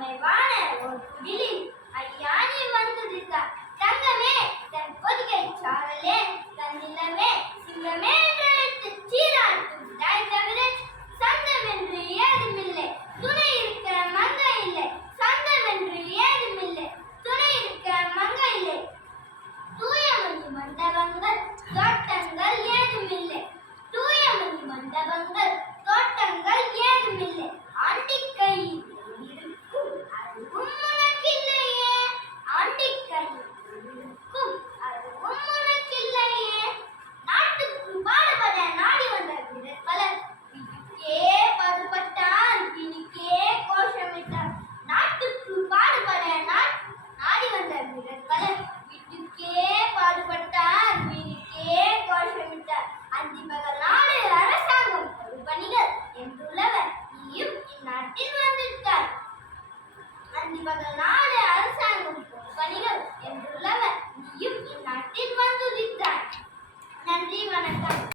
அமைவான ஒரு குடிலில் ஐயா நீ வந்துதித்தாய். தங்கமே தன் பொதிகை சாரலே தன்னிலமே சிங்கமே என்று சீராட்டும் தாய் தவிர சந்தம் என்று ஏதுமில்லை, துணை இருக்க மங்கை இல்லை. சந்தம் என்று ஏதுமில்லை, துணை இருக்க மங்கை இல்லை. தூயமணி மண்டபங்கள் தோட்டங்கள் ஏதுமில்லை, தூயமணி மண்டபங்கள் தோட்டங்கள் ஏதுமில்லை. ஆண்டிக்கையில் இருக்கும் அதுவும் உனக்கில்லையே, ஆண்டிக்கையில் இருக்கும் அதுவும் உனக்கில்லையே. நாட்டுக்கு பாடுபட நாடி வந்த வீரர்களர் பிடிக்கே பாடுபட்டான், பிடிக்கே கோஷமிட்டான். நாட்டுக்கு பாடுபட நாடி வந்த வீரர்களர் வீட்டுக்கே பாடுபட்டார், வீட்டுக்கே கோஷமிட்டார். அந்தி பகல் நாடு அரசாங்கம் பணிகள் என்றுள்ளவர் நீயும் இந்நாட்டில் வந்திருக்கார். அந்தி பகல் நாடு அரசாங்கம் பணிகள் என்றுள்ளவர் நீயும் இந்நாட்டில் வந்துதித்தார். நன்றி, வணக்கம்.